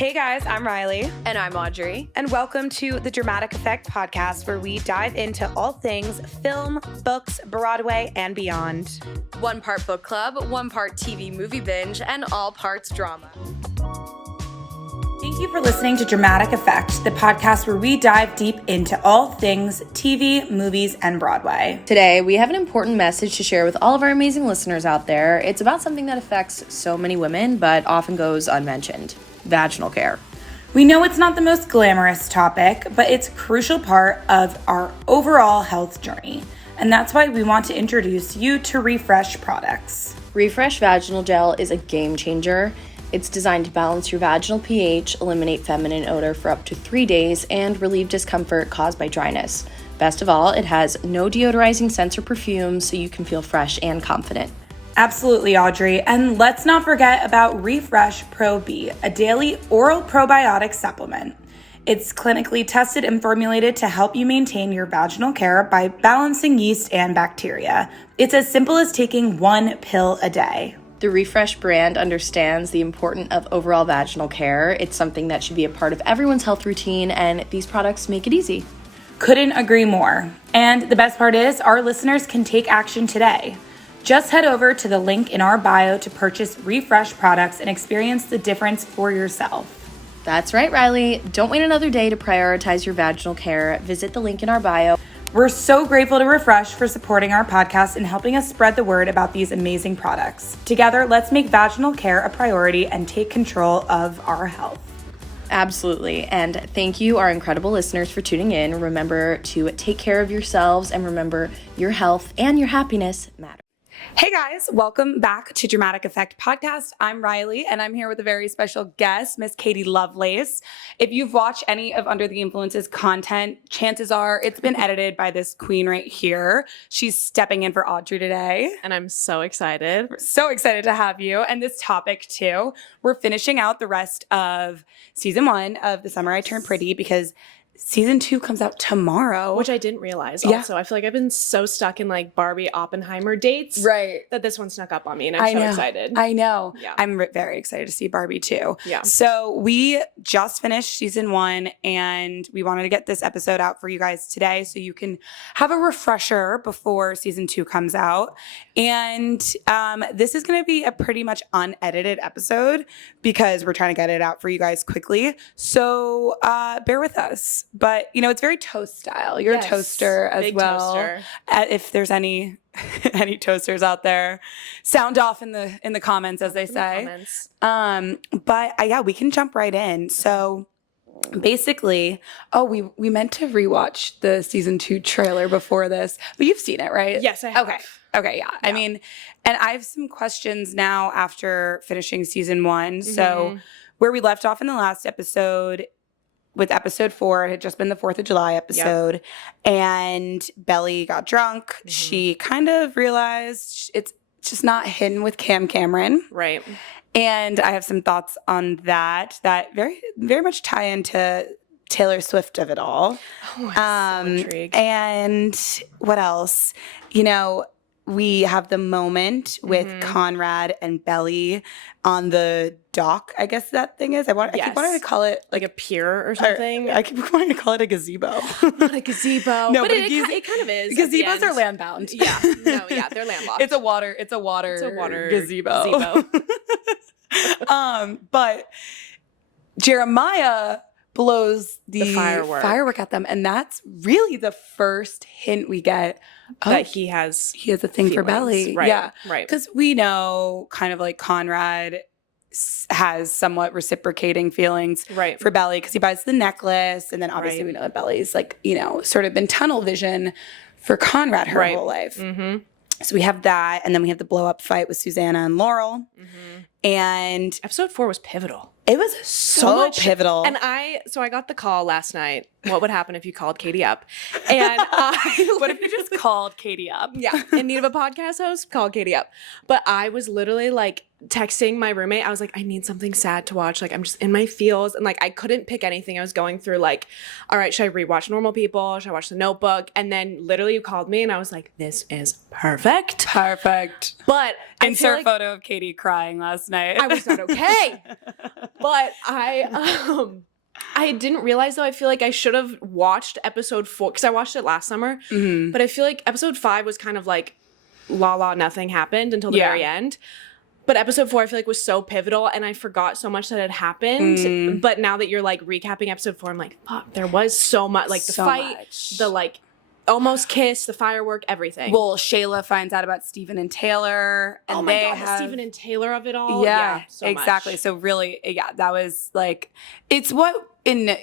Hey guys, I'm Riley. And I'm Audrey. And welcome to the Dramatic Effect podcast, where we dive into all things film, books, Broadway, and beyond. 1 part book club, 1 part TV movie binge, and all parts drama. Thank you for listening to Dramatic Effect, the podcast where we dive deep into all things TV, movies, and Broadway. Today, we have an important message to share with all of our amazing listeners out there. It's about something that affects so many women, but often goes unmentioned: vaginal care. We know it's not the most glamorous topic, but it's a crucial part of our overall health journey. And that's why we want to introduce you to Refresh products. Refresh Vaginal Gel is a game changer. It's designed to balance your vaginal pH, eliminate feminine odor for up to 3 days, and relieve discomfort caused by dryness. Best of all, it has no deodorizing scents or perfumes, so you can feel fresh and confident. Absolutely, Audrey. And let's not forget about Refresh Pro B, a daily oral probiotic supplement. It's clinically tested and formulated to help you maintain your vaginal care by balancing yeast and bacteria. It's as simple as taking 1 pill a day. The Refresh brand understands the importance of overall vaginal care. It's something that should be a part of everyone's health routine, and these products make it easy. Couldn't agree more. And the best part is, our listeners can take action today. Just head over to the link in our bio to purchase Refresh products and experience the difference for yourself. That's right, Riley. Don't wait another day to prioritize your vaginal care. Visit the link in our bio. We're so grateful to Refresh for supporting our podcast and helping us spread the word about these amazing products. Together, let's make vaginal care a priority and take control of our health. Absolutely. And thank you, our incredible listeners, for tuning in. Remember to take care of yourselves, and remember, your health and your happiness matter. Hey guys, welcome back to Dramatic Effect Podcast. I'm Riley, and I'm here with a very special guest, Miss Katie Lovelace. If you've watched any of Under the Influence's content, chances are it's been edited by this queen right here. She's stepping in for Audrey today. And I'm so excited. We're so excited to have you, and this topic too. We're finishing out the rest of season 1 of The Summer I Turned Pretty, because season 2 comes out tomorrow. Which I didn't realize Yeah. also. I feel like I've been so stuck in like Barbie Oppenheimer dates. Right. That this one snuck up on me, and I'm so excited. I know. Yeah. I'm very excited to see Barbie too. Yeah. So we just finished season 1, and we wanted to get this episode out for you guys today so you can have a refresher before season 2 comes out. And this is going to be a pretty much unedited episode because we're trying to get it out for you guys quickly. So bear with us. But, you know, it's very toast style. You're Yes. a toaster as Big well. toaster. If there's any toasters out there, sound off in the comments, as they say. But yeah, we can jump right in. So basically, we meant to rewatch the season 2 trailer before this, but you've seen it, right? Yes, I have. Okay, yeah. I mean, and I have some questions now after finishing season 1. So where we left off in the last episode, with episode 4, it had just been the 4th of July episode, and Belly got drunk. She kind of realized it's just not hitting with Cameron. Right. And I have some thoughts on that very, very much tie into Taylor Swift of it all. Oh, I'm so intrigued. And what else? You know, we have the moment with Conrad and Belly on the dock, I guess that thing is. I keep wanting to call it like a pier or something. I keep wanting to call it a gazebo. Not a gazebo. No, but but it kind of is. Gazebos are land bound. Yeah. No, yeah, they're landlocked. It's a water gazebo. But Jeremiah blows the firework at them, and that's really the first hint we get that he has a thing for Belly. Right. Yeah, Right. because we know kind of like Conrad has somewhat reciprocating feelings for Belly, because he buys the necklace, and then obviously we know that Belly's like, you know, sort of been tunnel vision for Conrad her whole life. So we have that, and then we have the blow up fight with Susanna and Laurel. And episode 4 was pivotal. It was so pivotal. And I got the call last night. What would happen if you called Katie up? And what if you just called Katie up? Yeah, in need of a podcast host, call Katie up. But I was literally like texting my roommate. I was like, I need something sad to watch. Like, I'm just in my feels. And like, I couldn't pick anything. I was going through like, all right, should I rewatch Normal People? Should I watch The Notebook? And then literally you called me and I was like, this is perfect. Perfect. But insert photo of Katie crying last night. I was not okay. But I didn't realize though, I feel like I should have watched episode 4 because I watched it last summer. Mm-hmm. But I feel like episode 5 was kind of like nothing happened until the very end. But episode 4 I feel like was so pivotal and I forgot so much that had happened. But now that you're like recapping episode 4, I'm like, fuck, there was so much, like the fight, the like almost kiss, the firework, everything. Well, Shayla finds out about Stephen and Taylor. And oh my they God, have, the Stephen and Taylor of it all. Yeah, so exactly. much. So really, yeah, that was like, it's what in,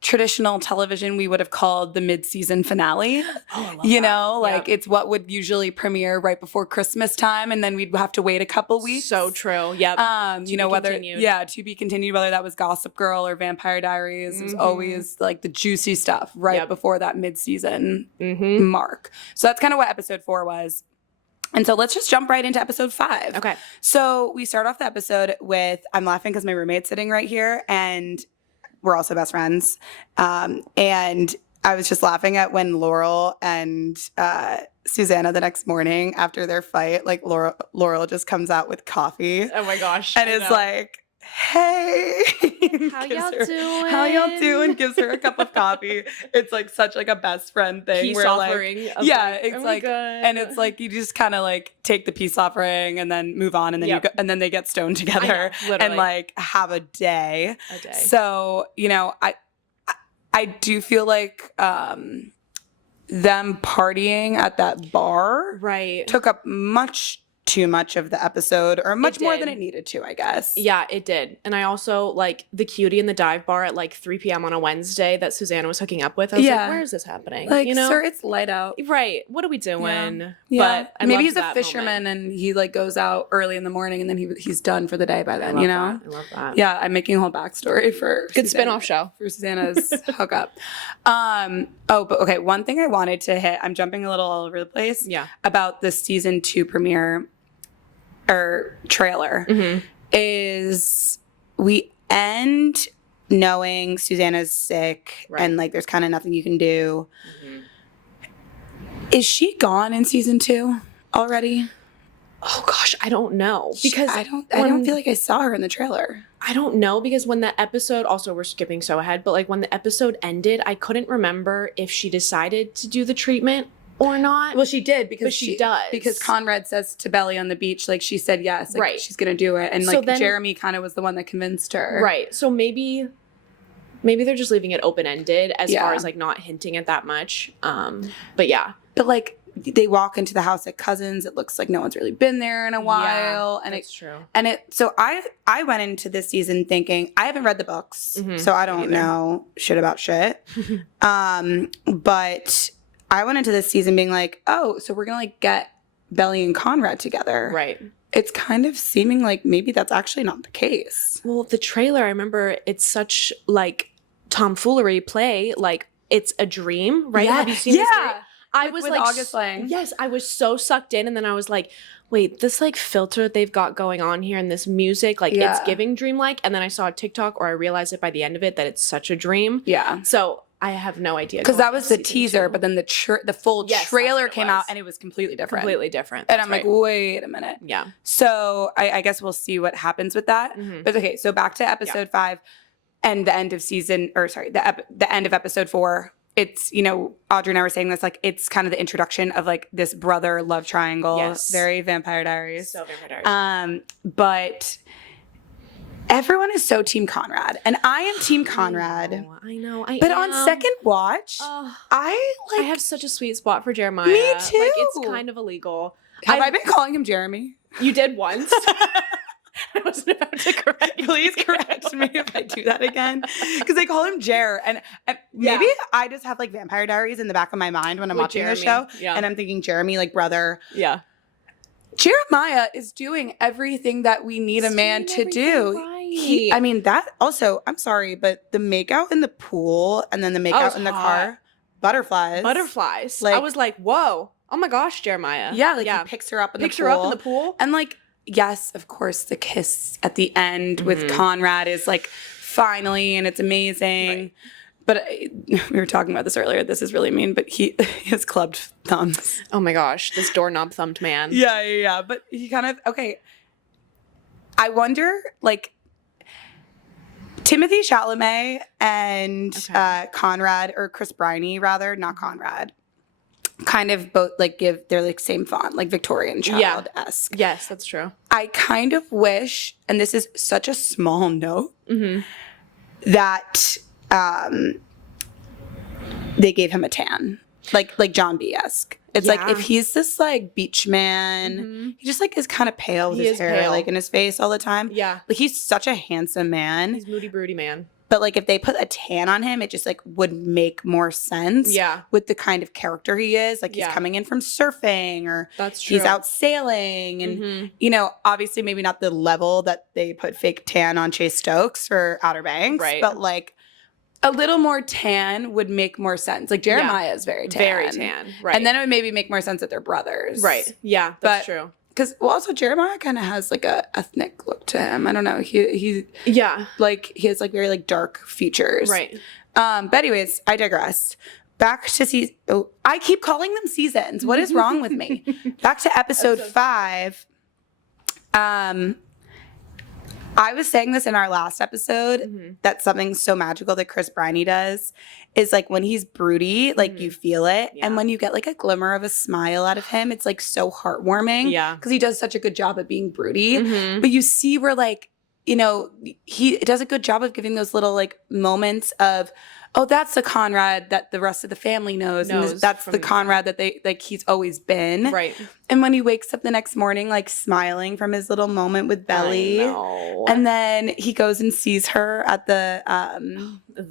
traditional television we would have called the mid-season finale. Oh, I love that. Like it's what would usually premiere right before Christmas time. And then we'd have to wait a couple weeks. So true. Yep. Whether, continued. To be continued, whether that was Gossip Girl or Vampire Diaries, it was always like the juicy stuff right before that mid-season mark. So that's kind of what episode 4 was. And so let's just jump right into episode 5. Okay. So we start off the episode with, I'm laughing because my roommate's sitting right here and we're also best friends. And I was just laughing at when Laurel and Susanna the next morning after their fight, like Laurel just comes out with coffee. Oh my gosh. And is like, hey, How y'all doing? How y'all doing? Gives her a cup of coffee. It's like such like a best friend thing. Peace where offering. Like, of it's oh like, and it's like you just kind of like take the peace offering and then move on, and then you go, and then they get stoned together and like have a day. So I do feel like them partying at that bar took up much too much of the episode, or much more than it needed to, I guess. Yeah, it did. And I also like the cutie in the dive bar at like 3 p.m. on a Wednesday that Susanna was hooking up with. I was like, where is this happening? Like, sir, it's light out. Right. What are we doing? Yeah. But maybe he's a fisherman and he like goes out early in the morning and then he's done for the day by then, I love that. Yeah, I'm making a whole backstory for good spinoff show for Susanna's hookup. But okay, one thing I wanted to hit, I'm jumping a little all over the place. Yeah. About the season 2 premiere or trailer is we end knowing Susanna's sick and like there's kind of nothing you can do. Is she gone in season 2 already? Oh gosh, I don't know, because I don't feel like I saw her in the trailer. I don't know, because when the episode, also we're skipping so ahead, but like when the episode ended, I couldn't remember if she decided to do the treatment or not. Well, she did, because she does. Because Conrad says to Belly on the beach, like she said yes, like she's gonna do it, and so like then, Jeremy kind of was the one that convinced her. Right. So maybe they're just leaving it open ended as far as like not hinting at that much. But yeah. But like they walk into the house at Cousins, it looks like no one's really been there in a while, and that's true. And so I went into this season thinking, I haven't read the books, so I don't know shit about shit. But I went into this season being like, oh, so we're gonna like get Belly and Conrad together. Right. It's kind of seeming like maybe that's actually not the case. Well, the trailer, I remember it's such like tomfoolery play, like it's a dream, right? Yeah. Have you seen this? I was with like, August Lang. Yes, I was so sucked in, and then I was like, wait, this like filter they've got going on here and this music, like it's giving dreamlike. And then I saw a TikTok, or I realized it by the end of it that it's such a dream. Yeah. So I have no idea. Because that was the teaser, but then the full trailer came out and it was completely different. Completely different. And I'm like, wait a minute. Yeah. So I guess we'll see what happens with that. But okay, so back to episode 5 and the end of the end of episode 4. It's, Audrey and I were saying this, like, it's kind of the introduction of like this brother love triangle. Yes. Very Vampire Diaries. So Vampire Diaries. But everyone is so Team Conrad, and I am Team Conrad. I know. But on second watch, I have such a sweet spot for Jeremiah. Me too. Like, it's kind of illegal. Have I been calling him Jeremy? You did once. I wasn't about to correct you. Please correct me if I do that again. Because I call him Jer. And maybe I just have like Vampire Diaries in the back of my mind when I'm watching this show. Yeah. And I'm thinking Jeremy, like brother. Yeah. Jeremiah is doing everything that we need a man to do. Right. That also, I'm sorry, but the makeout in the pool and then the makeout in the car, butterflies. Like, I was like, whoa. Oh my gosh, Jeremiah. Yeah, like he picks her up in the pool. And like, yes, of course, the kiss at the end with Conrad is like finally, and it's amazing. Right. But we were talking about this earlier. This is really mean, but he has clubbed thumbs. Oh my gosh, this doorknob thumped man. Yeah. But he kind of, okay. I wonder, like, Timothée Chalamet and Conrad, or Chris Briney, rather, not Conrad, kind of both, like, they're, like, same font, like Victorian child-esque. Yes, that's true. I kind of wish, and this is such a small note, that they gave him a tan, like John B-esque. It's like, if he's this like beach man, he just like is kind of pale with his hair like in his face all the time. Yeah, like he's such a handsome man. He's moody broody man. But like if they put a tan on him, it just like would make more sense. Yeah, with the kind of character he is. Like he's coming in from surfing, or that's true. He's out sailing, and you know, obviously maybe not the level that they put fake tan on Chase Stokes for Outer Banks, right? But like a little more tan would make more sense. Like Jeremiah is very tan, right? And then it would maybe make more sense that they're brothers, right? Yeah, that's true. Because also Jeremiah kind of has like a ethnic look to him. I don't know. He like he has like very like dark features, right? But anyways, I digress. Back to I keep calling them seasons. What is wrong with me? Back to episode 5. I was saying this in our last episode, that something so magical that Chris Briney does is like when he's broody, like you feel it. Yeah. And when you get like a glimmer of a smile out of him, it's like so heartwarming. Yeah. Because he does such a good job at being broody. But you see where like, you know, he does a good job of giving those little like moments of, oh, that's the Conrad that the rest of the family knows. And that's the Conrad that they like he's always been. Right. And when he wakes up the next morning, like smiling from his little moment with Belly. And then he goes and sees her at the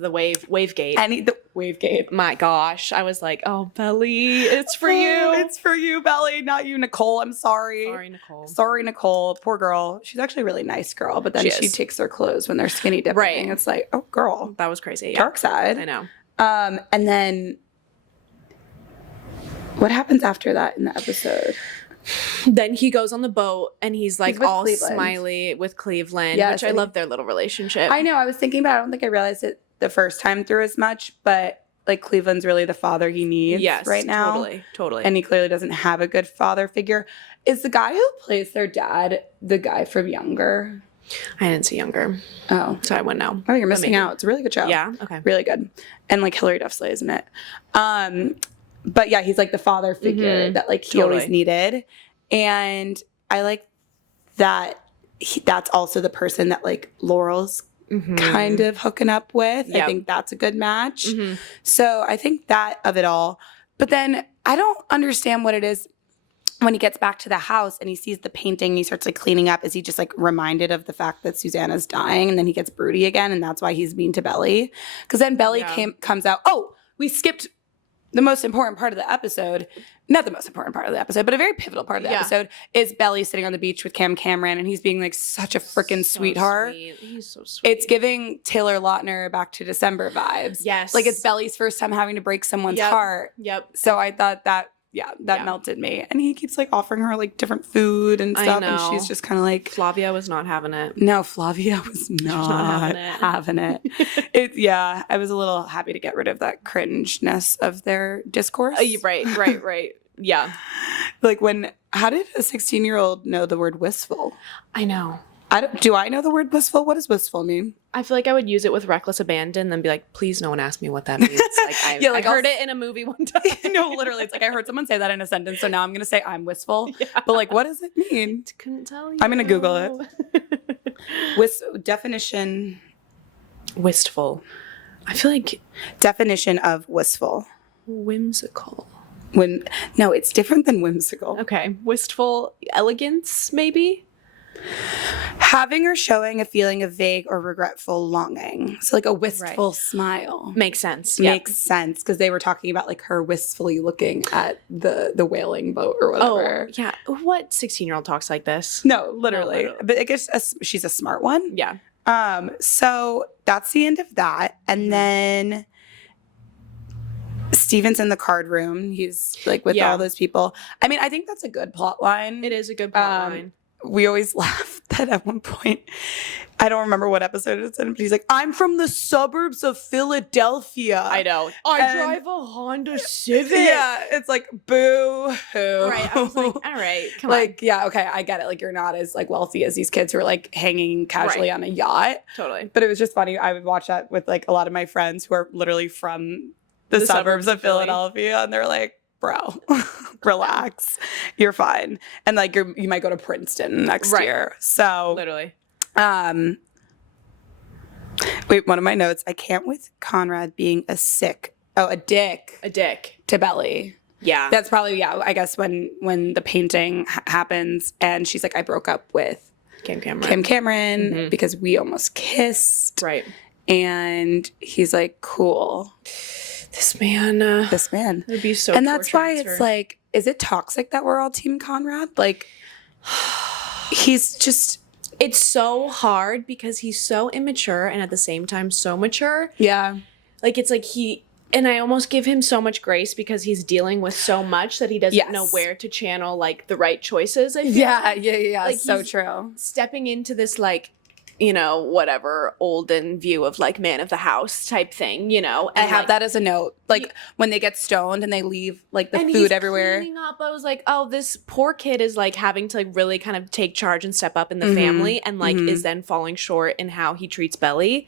wave gate. And the wave gate. My gosh. I was like, oh, Belly, it's for you. It's for you, Belly, not you, Nicole. I'm sorry. Sorry, Nicole. Poor girl. She's actually a really nice girl, but then she takes their clothes when they're skinny dipping. Right. It's like, oh, girl. That was crazy. Yeah. Dark side. I know. And then what happens after that in the episode? Then he goes on the boat and he's like all Cleveland. Smiley with Cleveland, which I love their little relationship. I know. I was thinking about it. I don't think I realized it the first time through as much, but like Cleveland's really the father he needs right now. Totally. And he clearly doesn't have a good father figure. Is the guy who plays their dad the guy from Younger? I didn't see Younger. Oh. So I wouldn't know. Oh, you're missing out. It's a really good show. Yeah? Okay. Really good. And like Hilary Duff slays in it. But yeah, he's like the father figure that like he always needed. And I like that that's also the person that like Laurel's kind of hooking up with. Yep. I think that's a good match. So I think that of it all. But then I don't understand what it is when he gets back to the house and he sees the painting, he starts like cleaning up. Is he just like reminded of the fact that Susanna's dying, and then he gets broody again, and that's why he's mean to Belly? Because then Belly comes out. Oh, we skipped the most important part of the episode. Not the most important part of the episode, but a very pivotal part of the episode is Belly sitting on the beach with Cam Cameron, and he's being like such a freaking sweetheart. Sweet. He's so sweet. It's giving Taylor Lautner Back to December vibes. Yes. Like it's Belly's first time having to break someone's heart. Yep. So I thought that melted me. And he keeps like offering her like different food and stuff. And she's just kind of like. Flavia was not having it. No, Flavia was not having it. I was a little happy to get rid of that cringeness of their discourse. Right. Yeah. Like how did a 16-year-old know the word wistful? I know. Do I know the word wistful? What does wistful mean? I feel like I would use it with reckless abandon, then be like, please no one ask me what that means. Like I heard it in a movie one time. No, literally. It's like I heard someone say that in a sentence, so now I'm going to say I'm wistful. Yeah. But like, what does it mean? Couldn't tell you. I'm going to Google it. Definition. Wistful. I feel like. Definition of wistful. Whimsical. No, it's different than whimsical. Okay. Wistful elegance, maybe? Having or showing a feeling of vague or regretful longing. So like a wistful smile. Makes sense. Makes sense because they were talking about like her wistfully looking at the whaling boat or whatever. Oh, yeah. What 16-year-old talks like this? No, literally. But I guess she's a smart one. Yeah. So that's the end of that. And then Steven's in the card room. He's like with all those people. I mean, I think that's a good plot line. It is a good plot line. we always laugh that at one point, I don't remember what episode it's in, but he's like, I'm from the suburbs of Philadelphia. I know. I drive a Honda Civic. Yeah, it's like, boo-hoo. Right. I was like, all right, come on. Like, yeah, okay, I get it. Like, you're not as like wealthy as these kids who are like hanging casually on a yacht. Totally. But it was just funny. I would watch that with like a lot of my friends who are literally from the suburbs of Philadelphia, and they're like, bro, relax, you're fine. And like you might go to Princeton next year. So literally. Wait, one of my notes, I can't with Conrad being a dick to Belly. Yeah. That's probably, I guess when the painting happens and she's like, I broke up with Kim Cameron mm-hmm. because we almost kissed. Right. And he's like, cool. This man. Would be so. And that's why it's like, is it toxic that we're all Team Conrad? Like, he's just. It's so hard because he's so immature and at the same time so mature. Yeah. Like, it's like and I almost give him so much grace because he's dealing with so much that he doesn't know where to channel, like, the right choices, I feel Yeah. Like, so true. Stepping into this, like, you know, whatever olden view of like man of the house type thing, you know. And I have that as a note. Like when they get stoned and they leave like the food everywhere. Cleaning up, I was like, oh, this poor kid is like having to like really kind of take charge and step up in the family, and like is then falling short in how he treats Belly.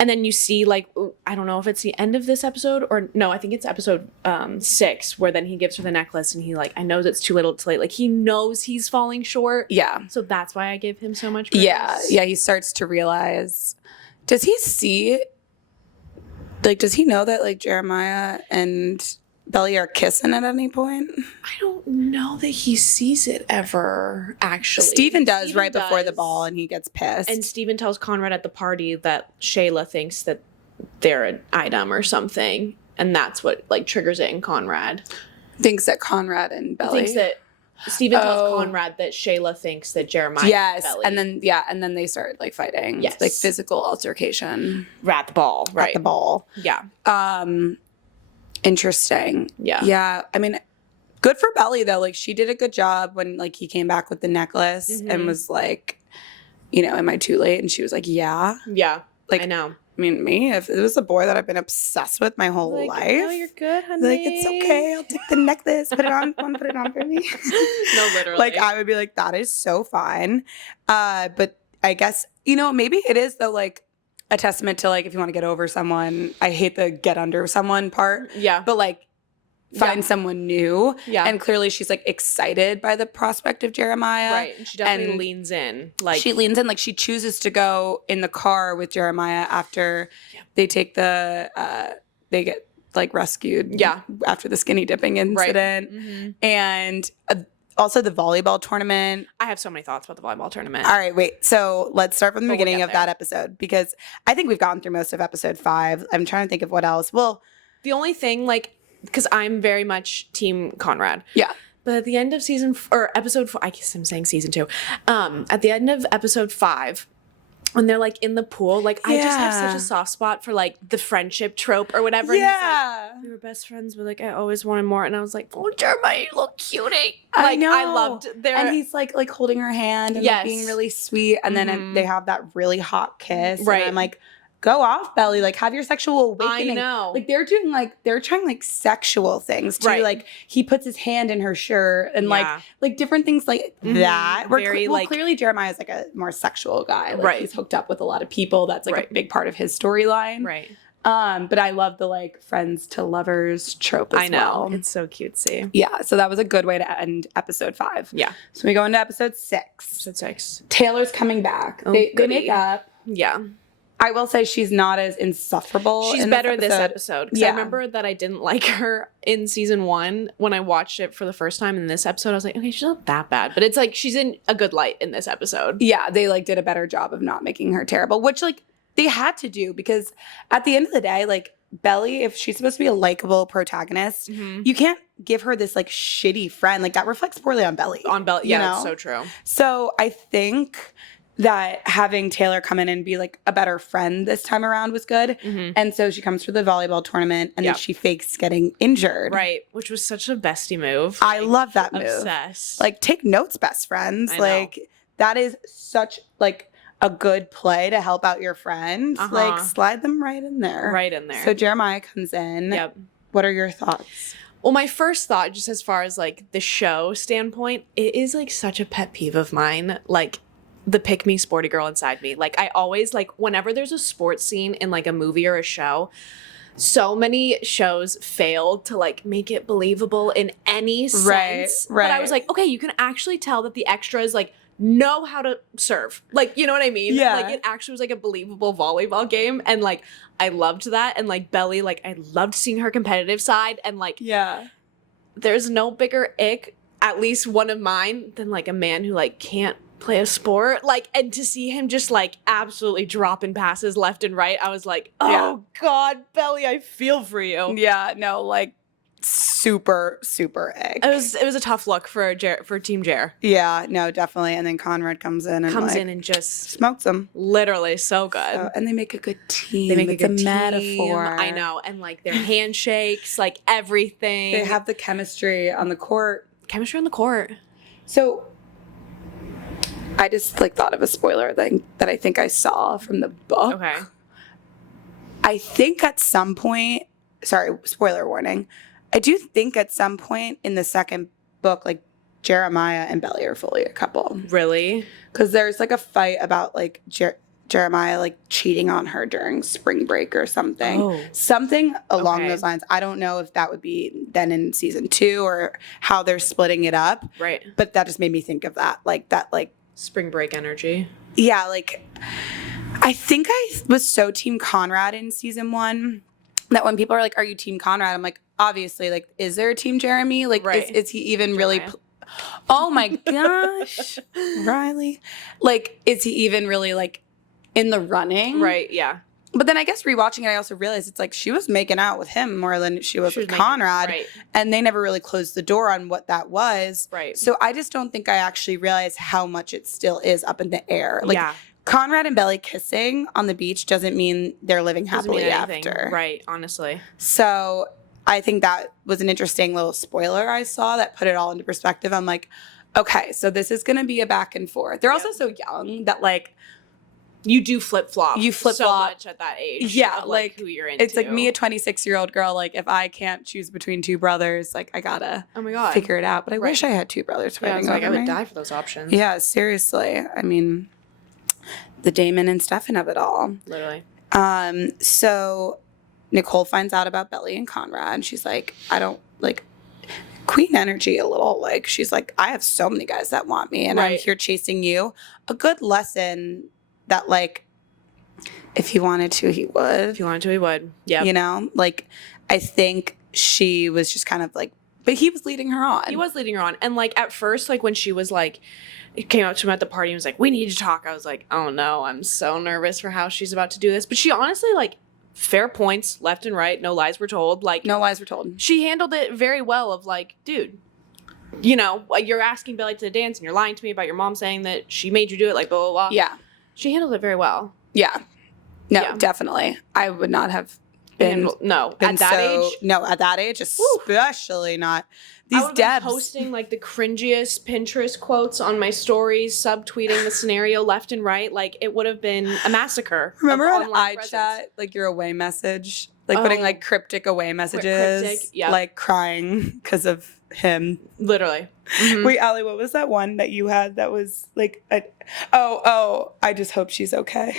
And then you see, like, I don't know if it's the end of this episode or no, I think it's episode 6 where then he gives her the necklace and he like, I know it's too little too late. Like he knows he's falling short. Yeah. So that's why I give him so much grace. Yeah. He starts to realize, does he see, like, does he know that like Jeremiah and Belly are kissing at any point? I don't know that he sees it ever, actually. Steven does right before the ball and he gets pissed. And Steven tells Conrad at the party that Shayla thinks that they're an item or something. And that's what like triggers it in Conrad. Thinks that Conrad and Belly. Thinks that Steven tells Conrad that Shayla thinks that Jeremiah and Belly. And then they start like fighting. Yes. Like physical altercation. At the ball, right. At the ball. Yeah. Interesting. Yeah. I mean, good for Belly though. Like she did a good job when like he came back with the necklace and was like, you know, am I too late? And she was like, yeah. Yeah. Like I know. I mean, me, if it was a boy that I've been obsessed with my whole life. No, you're good, honey. Like, it's okay. I'll take the necklace. Put it on. Want to put it on for me? No, literally. Like, I would be like, that is so fine. But I guess, you know, maybe it is, though, like, a testament to, like, if you want to get over someone. I hate the get under someone part. Yeah. But, like, find someone new. Yeah. And clearly she's, like, excited by the prospect of Jeremiah. Right. And she definitely leans in. Like she leans in. Like, she chooses to go in the car with Jeremiah after they take they get, like, rescued. Yeah. After the skinny dipping incident. Right. Mm-hmm. And also the volleyball tournament. I have so many thoughts about the volleyball tournament. All right, wait. So let's start from the beginning of that episode because I think we've gone through most of episode 5. I'm trying to think of what else. Well, the only thing, like, because I'm very much Team Conrad. Yeah. But at the end of episode 4, I guess I'm saying season 2. At the end of episode 5, when they're like in the pool, like I just have such a soft spot for like the friendship trope or whatever. Yeah. And he's like, we were best friends, but like I always wanted more. And I was like, oh, Jeremiah, you look cutie. I know. I loved their. And he's like holding her hand and like, being really sweet. And then they have that really hot kiss. Right. And I'm like, go off, Belly. Like, have your sexual awakening. I know. Like, they're trying like sexual things too. Right. Like, he puts his hand in her shirt and like different things like that. Clearly Jeremiah's like a more sexual guy. Like, he's hooked up with a lot of people. That's like a big part of his storyline. Right. But I love the like friends to lovers trope as well. I know. It's so cutesy. Yeah. So that was a good way to end episode 5. Yeah. So we go into episode 6. Episode 6. Taylor's coming back. Oh, they make up. Yeah. I will say she's not as insufferable. She's better this episode. Because I remember that I didn't like her in season 1 when I watched it for the first time. In this episode, I was like, okay, she's not that bad. But it's like she's in a good light in this episode. Yeah, they like did a better job of not making her terrible, which like they had to do because at the end of the day, like Belly, if she's supposed to be a likable protagonist, you can't give her this like shitty friend. Like that reflects poorly on Belly. On Belly, yeah, that's so true. So I think that having Taylor come in and be like a better friend this time around was good. And so she comes for the volleyball tournament and then she fakes getting injured. Right. Which was such a bestie move. I love that move. Obsessed. Like, take notes, best friends. Like, that is such like a good play to help out your friend. Like, slide them right in there. Right in there. So Jeremiah comes in. Yep. What are your thoughts? Well, my first thought, just as far as like the show standpoint, it is like such a pet peeve of mine. Like, the pick me sporty girl inside me. Like, I always like whenever there's a sports scene in like a movie or a show, so many shows failed to like make it believable in any sense. Right. But I was like, okay, you can actually tell that the extras like know how to serve. Like, you know what I mean? Yeah. Like, it actually was like a believable volleyball game. And like, I loved that. And like Belly, like I loved seeing her competitive side. And like, there's no bigger ick, at least one of mine, than like a man who like can't play a sport. Like, and to see him just like absolutely dropping passes left and right, I was like, oh God, Belly, I feel for you. Yeah, no, like super egg. It was a tough look for Team Jer. Yeah, no, definitely. And then Conrad comes in and just smokes them. Literally so good. So, and they make a good team. They make a good team. Metaphor. I know. And like their handshakes, like everything. They have the chemistry on the court. Chemistry on the court. So I just like thought of a spoiler thing that I think I saw from the book. Okay. I think at some point, sorry, spoiler warning. I do think at some point in the second book, like Jeremiah and Belly are fully a couple. Really? Because there's like a fight about like Jeremiah like cheating on her during spring break or something. Oh. Something along those lines. I don't know if that would be then in season 2 or how they're splitting it up. Right. But that just made me think of that. Like that like spring break energy. Yeah, like I think I was so team Conrad in season 1 that when people are like, are you team Conrad? I'm like, obviously, like, is there a team Jeremy? Like, is he even really oh my gosh. Riley. Like, is he even really like in the running? Right, yeah. But then I guess rewatching it, I also realized it's like she was making out with him more than she was with Conrad. And they never really closed the door on what that was. Right. So I just don't think I actually realized how much it still is up in the air. Like, Conrad and Belly kissing on the beach doesn't mean they're living happily after. Right, honestly. So I think that was an interesting little spoiler I saw that put it all into perspective. I'm like, okay, so this is going to be a back and forth. They're also so young that like, you do flip-flop. You flip-flop so much at that age. Yeah, like who you're into. It's like me, a 26-year-old girl, like if I can't choose between two brothers, like I gotta figure it out. But I wish I had two brothers fighting over I would me. die for those options. Yeah, seriously. I mean, the Damon and Stefan of it all. Literally. So Nicole finds out about Belly and Conrad, and she's like, I don't like queen energy a little. Like she's like, I have so many guys that want me, and I'm here chasing you. A good lesson that like, if he wanted to, he would. If he wanted to, he would. Yeah. You know, like I think she was just kind of like, but he was leading her on. He was leading her on, and like at first, like when she was like, it came up to him at the party and was like, we need to talk. I was like, oh no, I'm so nervous for how she's about to do this. But she honestly like. Fair points, left and right. No lies were told. Like no lies were told. She handled it very well. Of like, dude, you know, you're asking Belly to dance and you're lying to me about your mom saying that she made you do it. Like blah blah blah. Yeah, she handled it very well. Yeah, no, definitely. I would not have been at that age. No, at that age, especially not. These I would have been posting like the cringiest Pinterest quotes on my stories, subtweeting the scenario left and right. Like it would have been a massacre. Remember on iChat, like your away message, like putting like cryptic away messages, like crying because of him. Literally. Mm-hmm. Wait, Allie, what was that one that you had that was like, I just hope she's okay.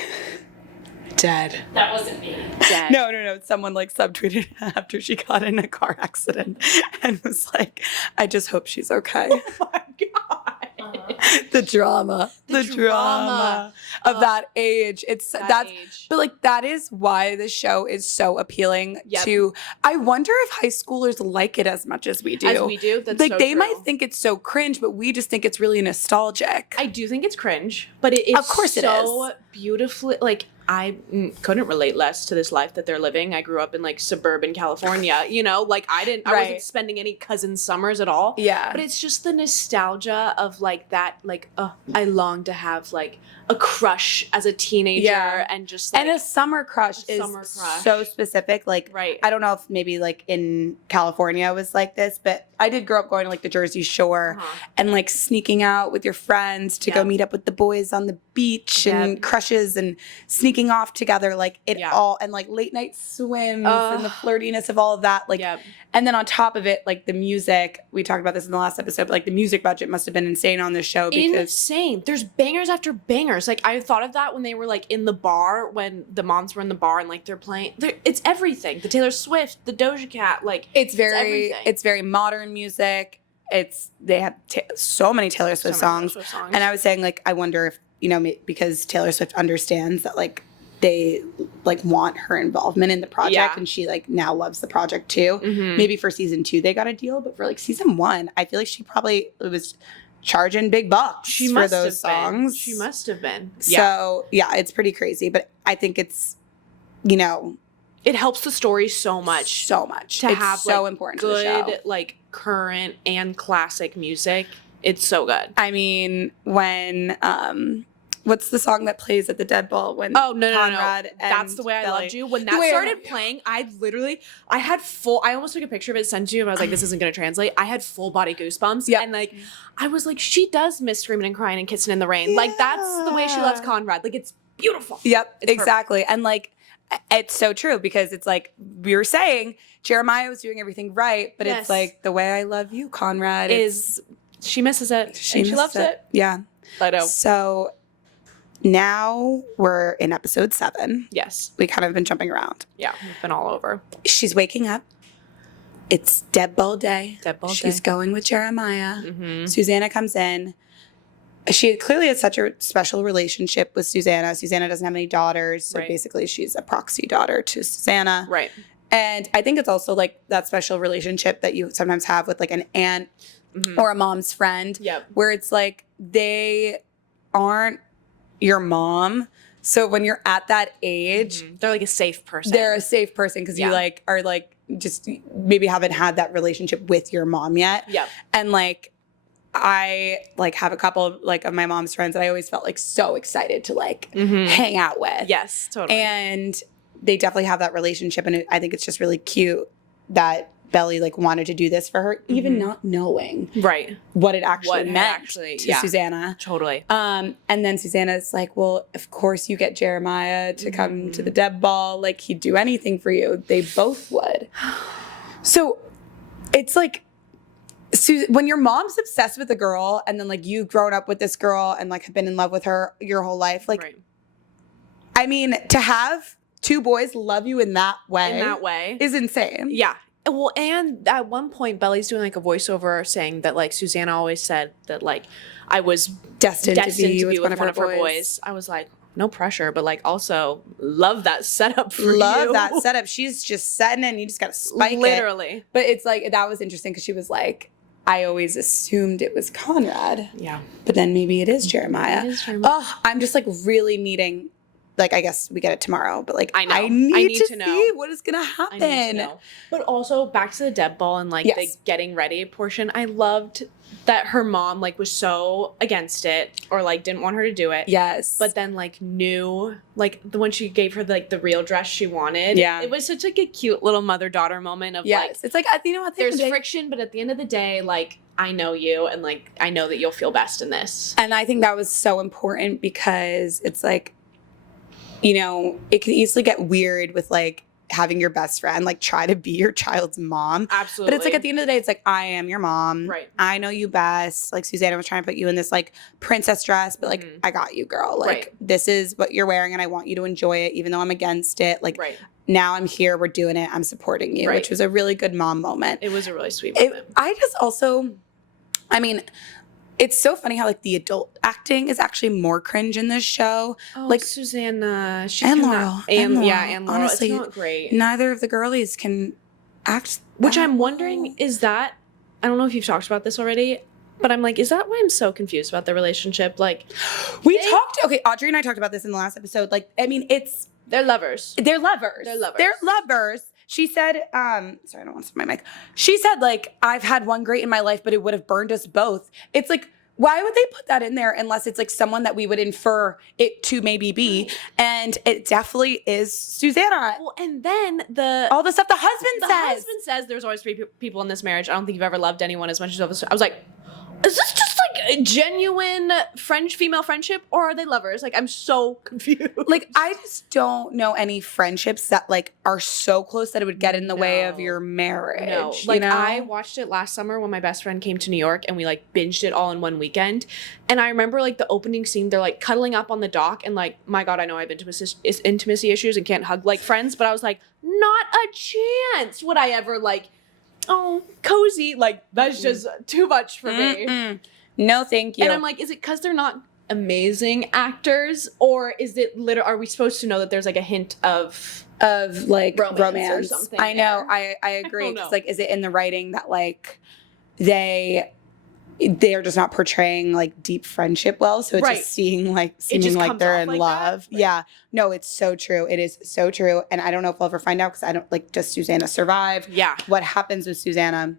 Dead. That wasn't me. Dead. No. Someone like subtweeted after she got in a car accident and was like, I just hope she's okay. Oh my God. The drama. The drama of that age. It's that's age. But like that is why the show is so appealing to I wonder if high schoolers like it as much as we do. As we do. That's like so they true. might think it's so cringe, but we just think it's really nostalgic. I do think it's cringe, but it is of course so beautifully like I couldn't relate less to this life that they're living. I grew up in like suburban California, you know, like I wasn't spending any cousin summers at all. Yeah. But it's just the nostalgia of like that, like, I long to have like a crush as a teenager and just like. And a summer crush is so specific. Like, I don't know if maybe like in California it was like this, but I did grow up going to like the Jersey Shore and like sneaking out with your friends to go meet up with the boys on the beach and crushes and sneaking off together, like it all, and like late night swims and the flirtiness of all of that, like and then on top of it, like the music, we talked about this in the last episode, but like the music budget must have been insane on this show because insane. There's bangers after bangers. Like I thought of that when they were like in the bar, when the moms were in the bar and like they're playing, it's everything. The Taylor Swift, the Doja Cat, like it's very modern music. They have so many Taylor Swift songs. And I was saying, like, I wonder if, you know, because Taylor Swift understands that like they like want her involvement in the project and she like now loves the project too. Maybe for season 2 they got a deal, but for like season 1 I feel like she probably was charging big bucks for those songs. She must have been. So yeah, it's pretty crazy, but I think it's, you know, it helps the story so much to it's have so like important good to the show. Like current and classic music. It's so good. I mean, when what's the song that plays at the Dead Ball when Conrad and That's the way I Belly. Loved You. When that started playing, I almost took a picture of it, sent it to you, and I was like, this isn't going to translate. I had full body goosebumps. Yeah. And like, I was like, she does miss screaming and crying and kissing in the rain. Like, that's the way she loves Conrad. Like, it's beautiful. Yep, it's exactly. Perfect. And like, it's so true because it's like we were saying, Jeremiah was doing everything right, but it's like the way I love you, Conrad, she misses it. She loves it. Yeah. I know. So now we're in episode 7. Yes. We kind of been jumping around. Yeah, we've been all over. She's waking up. It's Dead Ball Day. She's day. going with Jeremiah. Susanna comes in. She clearly has such a special relationship with Susanna. Susanna doesn't have any daughters, so basically she's a proxy daughter to Susanna. Right. And I think it's also like that special relationship that you sometimes have with like an aunt or a mom's friend, where it's like they aren't your mom. So when you're at that age, they're like a safe person. They're a safe person because you like are like just maybe haven't had that relationship with your mom yet. Yeah. And like I like have a couple like of my mom's friends that I always felt like so excited to like hang out with. Yes, totally. And they definitely have that relationship, and I think it's just really cute that Belly like wanted to do this for her, even not knowing what it actually meant to Susanna. Totally. And then Susanna's like, well, of course you get Jeremiah to come to the Dead Ball. Like he'd do anything for you. They both would. So it's like, when your mom's obsessed with a girl and then like you've grown up with this girl and like have been in love with her your whole life, like, I mean, to have 2 boys love you in that way is insane. Yeah. Well, and at one point, Belly's doing like a voiceover saying that like Susanna always said that like I was destined to be with one of her boys. I was like, no pressure, but like also love that setup for you. Love that setup. She's just setting it and you just got to spike it. Literally. But it's like, that was interesting because she was like, I always assumed it was Conrad. Yeah. But then maybe it is Jeremiah. It is Jeremiah. Oh, I'm just like really needing, like, I guess we get it tomorrow, but like, I need to know. See what is going to happen. I need to know. But also back to the Dead Ball and like the getting ready portion. I loved that her mom like was so against it or like didn't want her to do it. Yes. But then like knew like the when she gave her like the real dress she wanted. Yeah. It was such like a cute little mother-daughter moment of like it's like, you know what, there's friction, but at the end of the day, like I know you and like I know that you'll feel best in this. And I think that was so important because it's like, you know, it can easily get weird with like having your best friend like try to be your child's mom. Absolutely. But it's like at the end of the day, it's like, I am your mom. Right. I know you best. Like Susanna was trying to put you in this like princess dress, but like, I got you, girl. Like this is what you're wearing and I want you to enjoy it, even though I'm against it. Like now I'm here, we're doing it, I'm supporting you, which was a really good mom moment. It was a really sweet moment. I just also, I mean, it's so funny how like the adult acting is actually more cringe in this show. Oh, like Susanna and Laurel. And Laurel. Honestly, it's not great. Neither of the girlies can act. Which I'm wondering is that, I don't know if you've talked about this already, But I'm like, is that why I'm so confused about the relationship? Like, Audrey and I talked about this in the last episode. Like, I mean, they're lovers. They're lovers. They're lovers. She said, sorry, I don't want to stop my mic. She said, like, I've had one great in my life, but it would have burned us both. It's like, why would they put that in there unless it's like someone that we would infer it to maybe be? And it definitely is Susanna. Well, and then all the stuff the husband says there's always three people in this marriage. I don't think you've ever loved anyone as much as I was like, is this just like a genuine female friendship, or are they lovers? Like, I'm so confused. Like, I just don't know any friendships that like are so close that it would get in the way of your marriage. No, like, I watched it last summer when my best friend came to New York, and we like binged it all in one weekend. And I remember like the opening scene, they're like cuddling up on the dock, and like, my God, I know I have intimacy issues and can't hug like friends, but I was like, not a chance would I ever like, oh, cozy. Like, that's just too much for me. No, thank you. And I'm like, is it because they're not amazing actors, or is it are we supposed to know that there's like a hint of like romance or something? I know. I agree. Because like, is it in the writing that like they're just not portraying like deep friendship well, so it's just seeming like they're in love. Right. Yeah. No, it's so true. It is so true. And I don't know if we'll ever find out, because I don't like, does Susanna survive? Yeah. What happens with Susanna?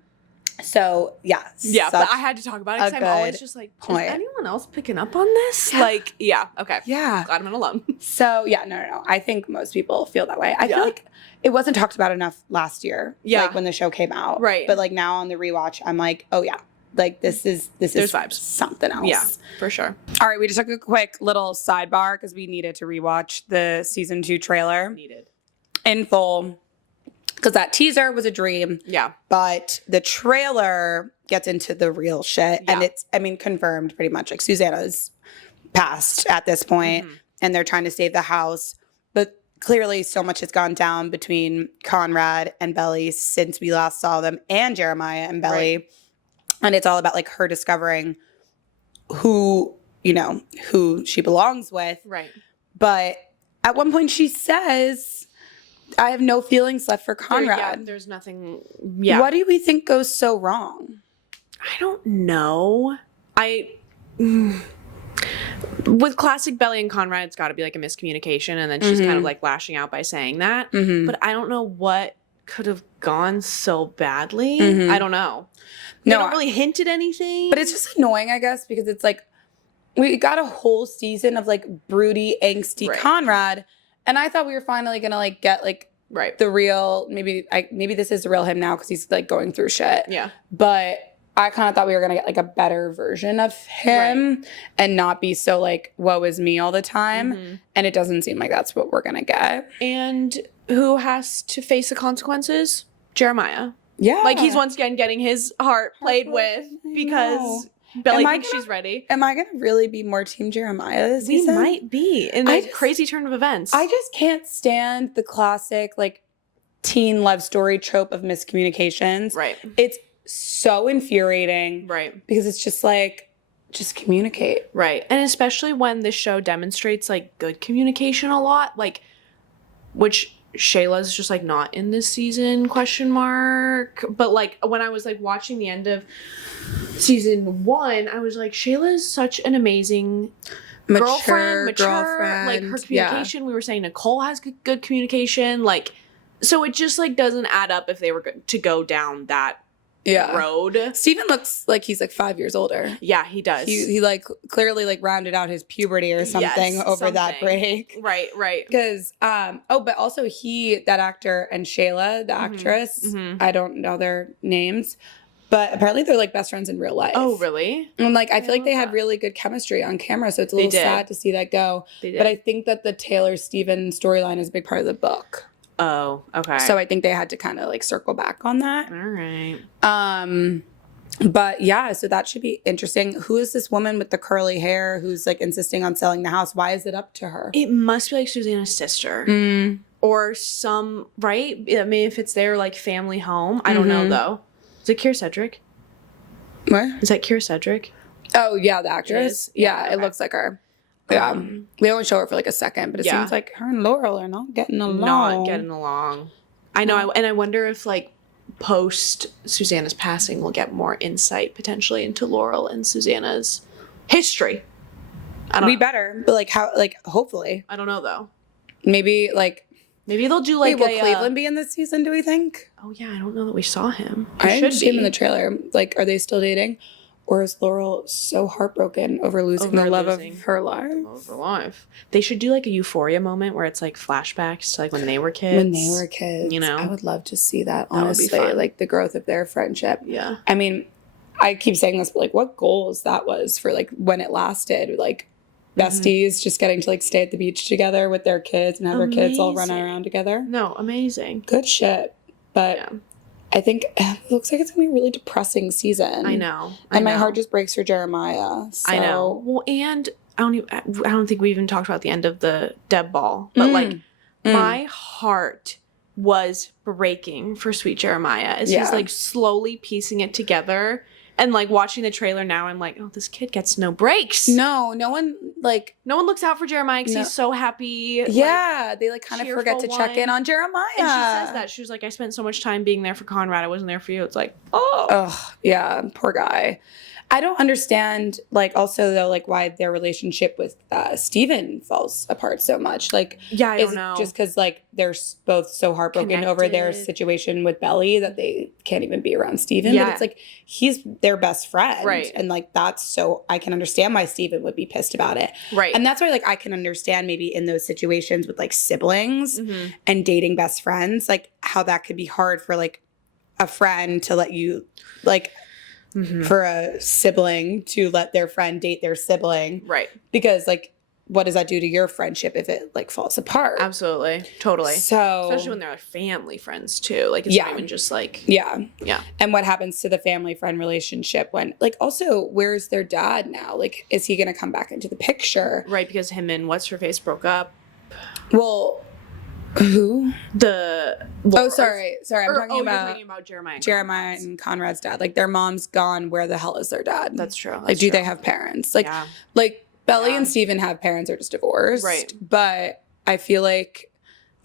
So yeah. But I had to talk about it because I'm always just like, is anyone else picking up on this? Like, okay. Yeah. Glad I'm not alone. So yeah, no. I think most people feel that way. I feel like it wasn't talked about enough last year. Yeah. Like when the show came out. Right. But like now on the rewatch, I'm like, oh yeah. Like there's vibes. Something else. Yeah, for sure. All right, we just took a quick little sidebar because we needed to rewatch the season 2 trailer. In full. Because that teaser was a dream. Yeah. But the trailer gets into the real shit. Yeah. And it's, I mean, confirmed pretty much. Like, Susanna's passed at this point, and they're trying to save the house. But clearly so much has gone down between Conrad and Belly since we last saw them, and Jeremiah and Belly. Right. And it's all about, like, her discovering who she belongs with. Right. But at one point she says, I have no feelings left for Conrad. There's nothing. Yeah. What do we think goes so wrong? I don't know. With classic Belly and Conrad, it's got to be like a miscommunication, and then she's kind of like lashing out by saying that. But I don't know what could have gone so badly. I don't know. They don't really hint at anything. But it's just annoying, I guess, because it's like we got a whole season of like broody, angsty Conrad. And I thought we were finally gonna like get like the real, maybe this is the real him now because he's like going through shit. Yeah. But I kind of thought we were gonna get like a better version of him and not be so like woe is me all the time. And it doesn't seem like that's what we're gonna get. And who has to face the consequences? Jeremiah. Yeah. Like he's once again getting his heart played with because Belly thinks she's ready. Am I going to really be more Team Jeremiah this season? We might be in a crazy turn of events. I just can't stand the classic, like, teen love story trope of miscommunications. Right. It's so infuriating. Right. Because it's just like, just communicate. Right. And especially when this show demonstrates, like, good communication a lot. Like, which Shayla's just, like, not in this season, ? But, like, when I was, like, watching the end of season 1, I was like, Shayla's such an amazing mature. Like, her communication, we were saying Nicole has good communication. Like, so it just, like, doesn't add up if they were to go down that road. Steven looks like he's like 5 years older. Yeah, he does. He like clearly like rounded out his puberty or something over that break. Right. Because but also that actor and Shayla, the actress, I don't know their names, but apparently they're like best friends in real life. Oh, really? And like I feel like they had really good chemistry on camera, so it's a little sad to see that go. But I think that the Taylor Steven storyline is a big part of the book. Oh, okay. So I think they had to kind of like circle back on that. All right. But yeah, so that should be interesting. Who is this woman with the curly hair who's like insisting on selling the house? Why is it up to her? It must be like Susanna's sister. Or some, right? I mean, if it's their like family home. I don't know though. Is it Keira Cedric? What? Is that Keira Cedric? Oh yeah, the actress. Yeah, it looks like her. Yeah, they only show her for like a second, but it seems like her and Laurel are not getting along. I know, and I wonder if like post Susanna's passing, we'll get more insight potentially into Laurel and Susanna's history. I don't know. better, but like how, like hopefully. I don't know though. Maybe they'll do like will Cleveland be in this season, do we think? Oh yeah, I don't know that we saw him. I didn't see him in the trailer. Like, are they still dating? Or is Laurel so heartbroken over losing the love of her life? They should do like a Euphoria moment where it's like flashbacks to like when they were kids. When they were kids. You know? I would love to see that, That would be honestly. fun. Like the growth of their friendship. Yeah. I mean, I keep saying this, but like what goals that was for like when it lasted. Like besties just getting to like stay at the beach together with their kids and have their kids all run around together. No, amazing. Good shit. But I think it looks like it's gonna be a really depressing season. I know. And my heart just breaks for Jeremiah. So. I know. Well, and I don't think we even talked about the end of the Deb ball, but like my heart was breaking for sweet Jeremiah as he's like slowly piecing it together. And like watching the trailer now, I'm like, oh, this kid gets no breaks. No one looks out for Jeremiah because he's so happy. Yeah, like, they like kind of forget to check in on Jeremiah. And she says that. She was like, I spent so much time being there for Conrad. I wasn't there for you. It's like, oh. Ugh, yeah, poor guy. I don't understand, like, also, though, like, why their relationship with Steven falls apart so much. Like, yeah, I don't know. Just because, like, they're both so heartbroken over their situation with Belly that they can't even be around Steven. Yeah. But it's like, he's their best friend. Right. And, like, that's so, I can understand why Steven would be pissed about it. Right. And that's why, like, I can understand maybe in those situations with, like, siblings and dating best friends, like, how that could be hard for, like, a friend to let you, like... for a sibling to let their friend date their sibling. Right. Because, like, what does that do to your friendship if it, like, falls apart? Absolutely. Totally. So... Especially when they're like family friends, too. Like, it's not even just, like... Yeah. Yeah. And what happens to the family-friend relationship when... Like, also, where's their dad now? Like, is he going to come back into the picture? Right, because him and What's-Her-Face broke up. Well... Who? Sorry. I'm talking you're about talking about Jeremiah and Conrad's dad. Like, their mom's gone. Where the hell is their dad? That's true. Like, do they have parents? Like, Belly and Steven have parents or just divorced. Right. But I feel like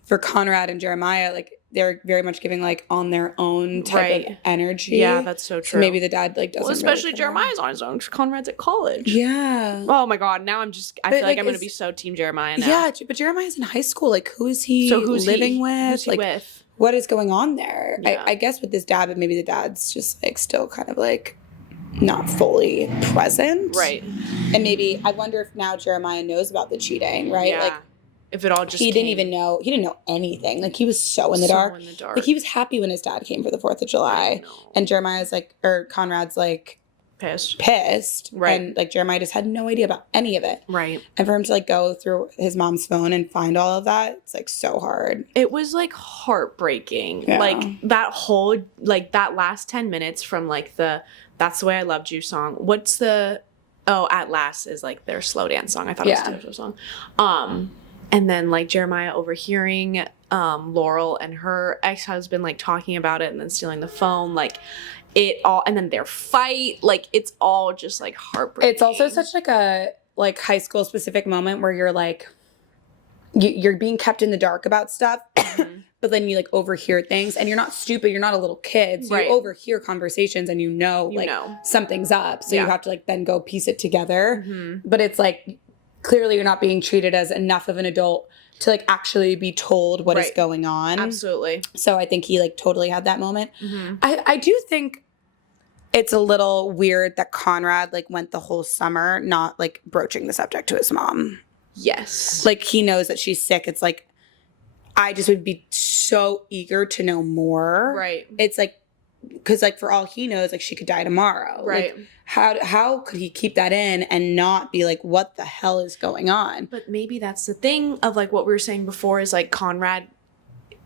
for Conrad and Jeremiah, like, they're very much giving, like, on their own type of energy. Yeah, that's so true. So maybe the dad, like, doesn't Well, especially really care. Jeremiah's on his own because Conrad's at college. Yeah. Oh, my God. Now I feel like I'm going to be so team Jeremiah now. Yeah, but Jeremiah's in high school. Like, who is he living with? Who's he like, with? What is going on there? Yeah. I guess with this dad, but maybe the dad's just, like, still kind of, like, not fully present. Right. And maybe, I wonder if now Jeremiah knows about the cheating, right? Yeah. Like, if it all just he didn't know anything. Like, he was so in the dark. Like, he was happy when his dad came for the 4th of July. And Jeremiah's like, or Conrad's like, pissed. Right. And like, Jeremiah just had no idea about any of it. Right. And for him to like go through his mom's phone and find all of that, it's like so hard. It was like heartbreaking. Yeah. Like that whole, like that last 10 minutes from like the That's the Way I Loved You song. What's the, At Last is like their slow dance song. I thought it was Taylor Swift's song. And then like Jeremiah overhearing Laurel and her ex-husband like talking about it and then stealing the phone, like it all, and then their fight, like it's all just like heartbreaking. It's also such like a like high school specific moment where you're like you're being kept in the dark about stuff, but then you like overhear things and you're not stupid, you're not a little kid, so you overhear conversations and you know something's up, so you have to like then go piece it together. But it's like clearly you're not being treated as enough of an adult to like actually be told what is going on. Absolutely. So I think he like totally had that moment. I do think it's a little weird that Conrad like went the whole summer not like broaching the subject to his mom. Yes. Like he knows that she's sick. It's like, I just would be so eager to know more. Right. It's like, because like for all he knows, like she could die tomorrow. Right. Like, how could he keep that in and not be like, what the hell is going on? But maybe that's the thing of like what we were saying before is like Conrad